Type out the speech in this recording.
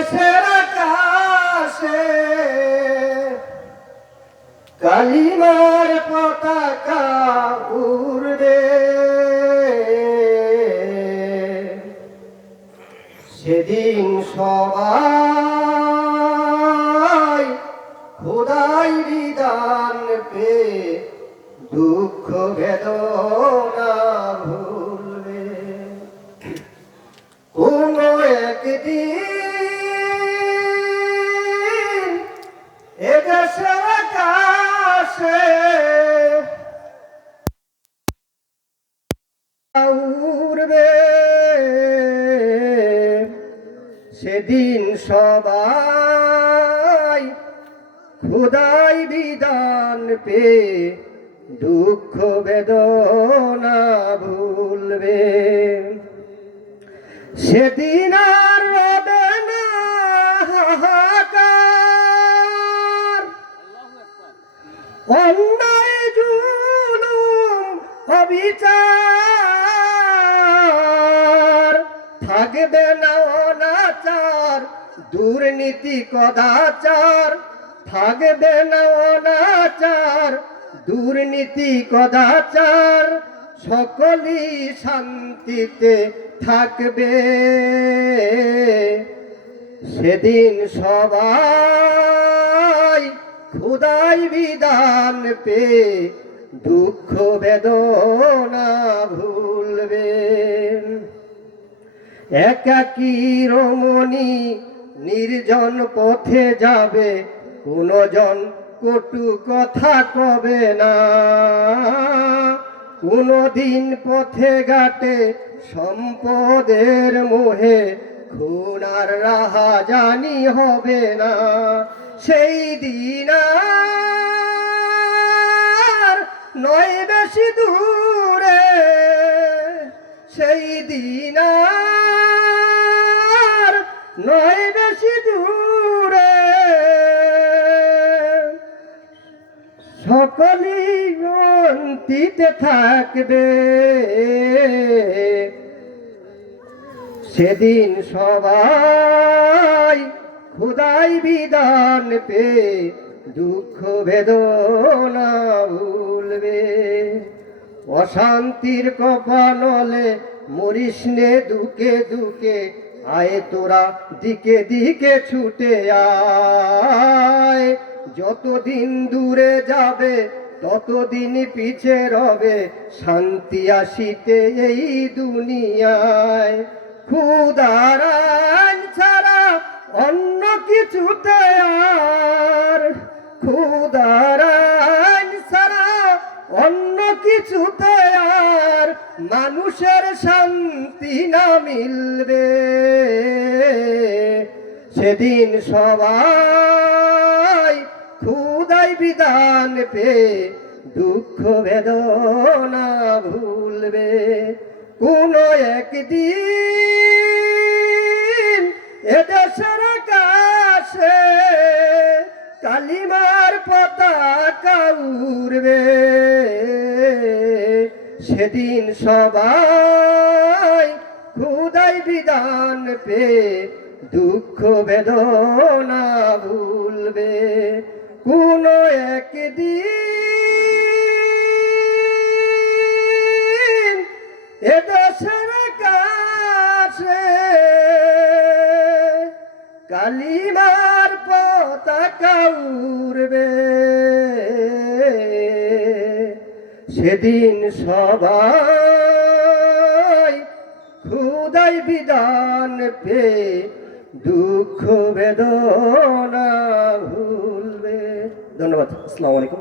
এদেশের আকাশে কালিমার পতাকা উড়বে, সেদিন সবাই খোদাই বিধান পেয়ে দুঃখ বেদনা ভুলবে। কোনো একদিন এদেশের আকাশে উড়বে, সেদিন সবাই খোদাই বিধান পেয়ে দুঃখ বেদনা ভুলবে। সেদিন আর রবে না হাহাকার, অন্যায় জুলুম অবিচার, থাকবে না অনাচার দুর্নীতি কদাচার, থাকবে না অনাচার দুর্নীতি কদাচার, সকলই শান্তিতে থাকবে। সেদিন সবাই খোদাই বিধান পেয়ে দুঃখ বেদনা ভুলবে। একাকী রমণী নির্জন পথে যাবে, কোনো জন কটু কথা কবে না, কোনদিন পথে ঘাটে সম্পদের মোহে খুন আর রাহাজানি হবে না। সেই দিন আর নয় বেশি দূরে, সেই দিন আর নয় বেশি দূরে, সকলেই শান্তিতে থাকবে। সেদিন সবাই খোদাই বিধান পেয়ে দুঃখ বেদনা ভুলবে। অশান্তির কপানলে মরিস নে দুকে দুকে, আয় তোরা দিকে দিকে ছুটে আয়। যতদিন দূরে যাবে ততদিন পিছে রবে, শান্তি আসিতে এই দুনিয়ায়। খোদার আইন ছাড়া অন্য কিছুতে আর, খোদার আইন ছাড়া অন্য কিছুতে আর মানুষের শান্তি না মিলবে। সেদিন সবাই খোদাই বিধান পেয়ে দুঃখ বেদনা ভুলবে। কোনো একদিন এদেশের আকাশে কালিমার পতাকা উড়বে, সেদিন সবাই খোদাই বিধান পেয়ে দুঃখ বেদনা ভুলবে। কোনো একদিন এদেশের আকাশে কালিমার পতাকা উড়বে, সেদিন সবাই খোদাই বিধান পেয়ে দুঃখ বেদনা ভুলবে। ধন্যবাদ। আসসালামু আলাইকুম।